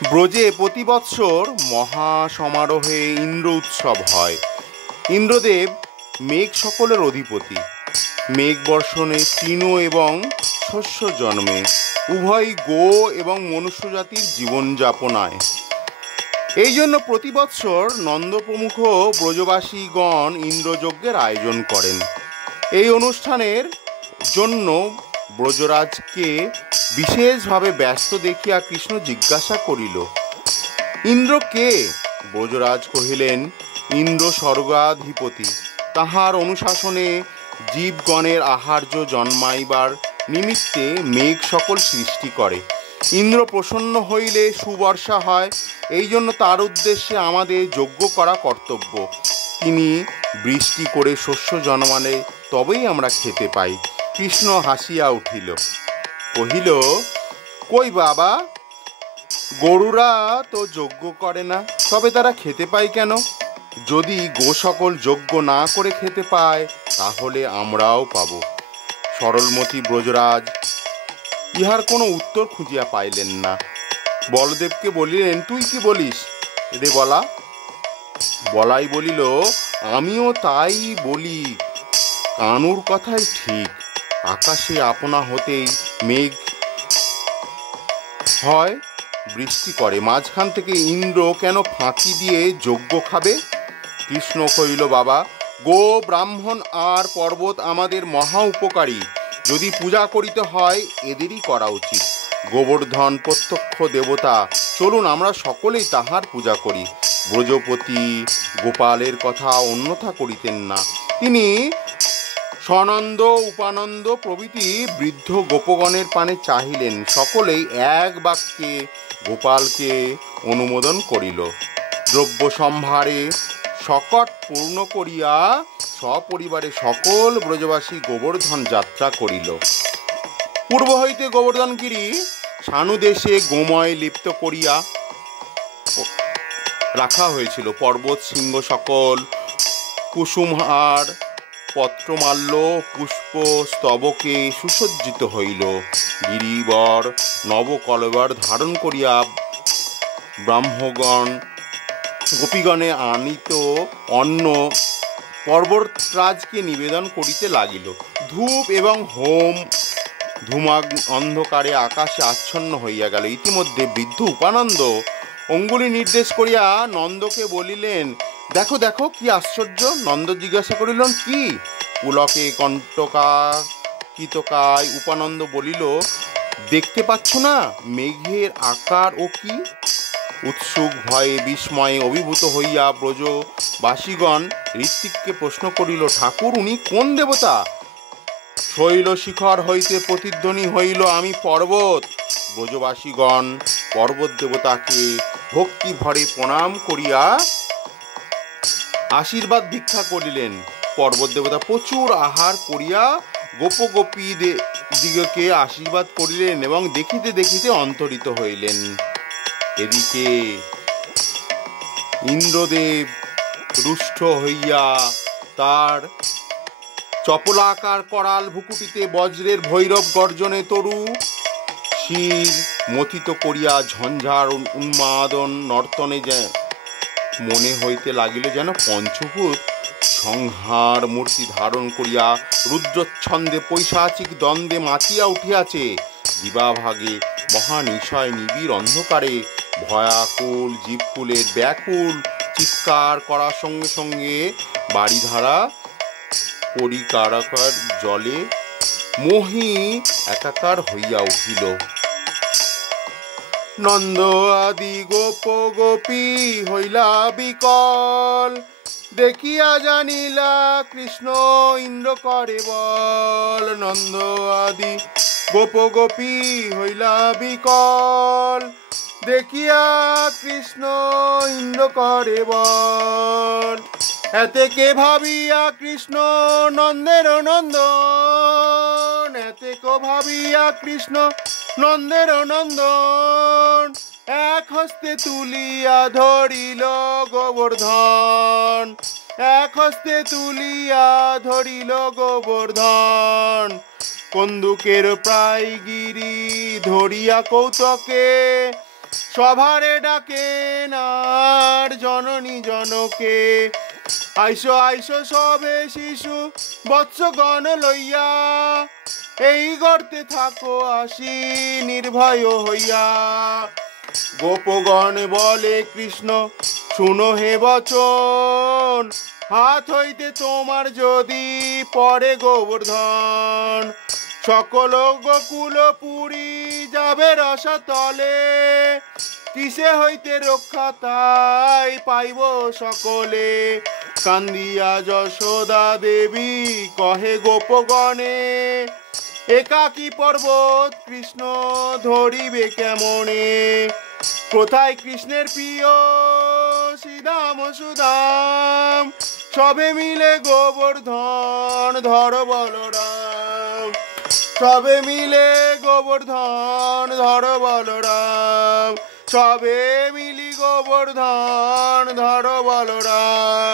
ব্রজে প্রতি বৎসর মহা সমারোহে ইন্দ্র উৎসব হয়। ইন্দ্রদেব মেঘ সকলের অধিপতি। মেঘ বর্ষণে তৃণ এবং শস্য জন্মে, উভয় গো এবং মনুষ্য জাতির জীবনযাপনায়। এই জন্য প্রতি বৎসর নন্দ প্রমুখ ব্রজবাসীগণ ইন্দ্রযজ্ঞের আয়োজন করেন। এই অনুষ্ঠানের জন্য ব্রজরাজকে বিশেষভাবে ব্যস্ত দেখিয়া কৃষ্ণ জিজ্ঞাসা করিল, ইন্দ্র কে? ব্রজরাজ কহিলেন, ইন্দ্র স্বর্গাধিপতি। তাহার অনুশাসনে জীবগণের আহার্য জন্মাইবার নিমিত্তে মেঘ সকল সৃষ্টি করে। ইন্দ্র প্রসন্ন হইলে সুবর্ষা হয়। এই জন্য তার উদ্দেশ্যে আমাদের যজ্ঞ করা কর্তব্য। তিনি বৃষ্টি করে শস্য জন্মালে তবেই আমরা খেতে পাই। কৃষ্ণ হাসিয়া উঠিল, কহিল, কই বাবা, গরুরা তো যজ্ঞ করে না, তবে তারা খেতে পায় কেন? যদি গো সকল যজ্ঞ না করে খেতে পায়, তাহলে আমরাও পাব। সরলমতি ব্রজরাজ ইহার কোনো উত্তর খুঁজিয়া পাইলেন না। বলদেবকে বলিলেন, তুই কি বলিস রে বলা? বলাই বলিল, আমিও তাই বলি, কানুর কথাই ঠিক। আকাশে আপনা হতেই মেঘ হয়, বৃষ্টি করে, মাঝখান থেকে ইন্দ্র কেন ফাঁকি দিয়ে যজ্ঞ খাবে? কৃষ্ণ কহিল, বাবা, গো, ব্রাহ্মণ আর পর্বত আমাদের মহা উপকারী। যদি পূজা করিতে হয়, এদেরই করা উচিত। গোবর্ধন প্রত্যক্ষ দেবতা, চলুন আমরা সকলেই তাহার পূজা করি। ব্রজপতি গোপালের কথা অন্যথা করিতেন না। তিনি সনন্দ, উপানন্দ প্রভৃতি বৃদ্ধ গোপগণের পানে চাহিলেন। সকলেই এক বাক্যে গোপালকে অনুমোদন করিল। দ্রব্য সম্ভারে শকট পূর্ণ করিয়া সপরিবারে সকল ব্রজবাসী গোবর্ধন যাত্রা করিল। পূর্ব হইতে গোবর্ধনগিরি সানুদেশে গোময় লিপ্ত করিয়া রাখা হয়েছিল। পর্বত শৃঙ্গ সকল কুসুমহার, পত্রমাল্য, পুষ্প স্তবকে সুসজ্জিত হইল। গিরিবর নবকলেবর ধারণ করিয়া ব্রাহ্মগণ গোপীগণে আনিত অন্ন পর্বতরাজকে নিবেদন করিতে লাগিল। ধূপ এবং হোম ধূমাগ অন্ধকারে আকাশে আচ্ছন্ন হইয়া গেল। ইতিমধ্যে বৃদ্ধ উপানন্দ অঙ্গুলি নির্দেশ করিয়া নন্দকে বলিলেন, দেখো দেখো কি আশ্চর্য। নন্দ জিজ্ঞাসা করিলেন, কি? পুলকে কণ্টকায় উপানন্দ বলিল, দেখতে পাচ্ছ না মেঘের আকার ও কি? উৎসুক ভয়ে বিস্ময়ে অভিভূত হইয়া ব্রজবাসীগণ ঋত্বিককে প্রশ্ন করিল, ঠাকুর, উনি কোন দেবতা? শৈল শিখর হইতে প্রতিধ্বনি হইল, আমি পর্বত। ব্রজবাসীগণ পর্বত দেবতাকে ভক্তি ভরে প্রণাম করিয়া আশীর্বাদ ভিক্ষা করিলেন। পর্বত দেবতা প্রচুর আহার করিয়া গোপগোপী দিগকে আশীর্বাদ করিলেন এবং দেখিতে দেখিতে অন্তরিত হইলেন। এদিকে ইন্দ্রদেব রুষ্ট হইয়া তার চপলাকার করাল ভুকুটিতে বজ্রের ভৈরব গর্জনে তরু শির মথিত করিয়া ঝঞ্ঝার উন্মাদন নর্তনে মনে হইতে লাগিল যেন পঞ্চভূত সংহার মূর্তি ধারণ করিয়া রুদ্রচ্ছন্দে পৈশাচিক দ্বন্দ্বে মাতিয়া উঠিয়াছে। দিবাভাগে মহানিশয় নিবিড় অন্ধকারে ভয়াকুল জীবকুলের ব্যাকুল চিৎকার করার সঙ্গে সঙ্গে বাড়িধারা পরিকারকার জলে মোহি একাকার হইয়া উঠিল। নন্দ আদি গোপ গোপী হইলা বিকল, দেখিয়া জানিলা কৃষ্ণ ইন্দ্র করে বল। নন্দ আদি গোপ গোপী হইলা বিকল, দেখিয়া কৃষ্ণ ইন্দ্র করে বল। এতে কে ভাবিয়া কৃষ্ণ নন্দের নন্দন, এতে কে ভাবিয়া কৃষ্ণ নন্দের নন্দন। এক হস্তে তুলিয়া ধরিল গোবর্ধন, এক হস্তে তুলিয়া ধরিল গোবর্ধন। কন্দুকের প্রায় গিরি ধরিয়া কৌতকে সভারে ডাকেন আর জননী জনকে। আইসো আইসো সবে শিশু বৎসগণ লইয়া, এই গর্তে থাকো আসি নির্ভয় হইয়া। গোপগণ বলে কৃষ্ণ শুনো হে বচন, হাত হইতে তোমার যদি পরে গোবর্ধন। সকল গোকুল পুরী যাবে রসাতলে, কিসে হইতে রক্ষা তাই পাইব সকলে। কান্দিয়া যশোদা দেবী কহে গোপগণে, একাকী পর্বত কৃষ্ণ ধরিবে কেমনে। কোথায় কৃষ্ণের প্রিয় শ্রীদাম সুদাম, সবে মিলে গোবর্ধন ধর বলরাম। সবে মিলে গোবর্ধন ধর বলরাম, সবে মিলি গোবর্ধন ধর বলরাম।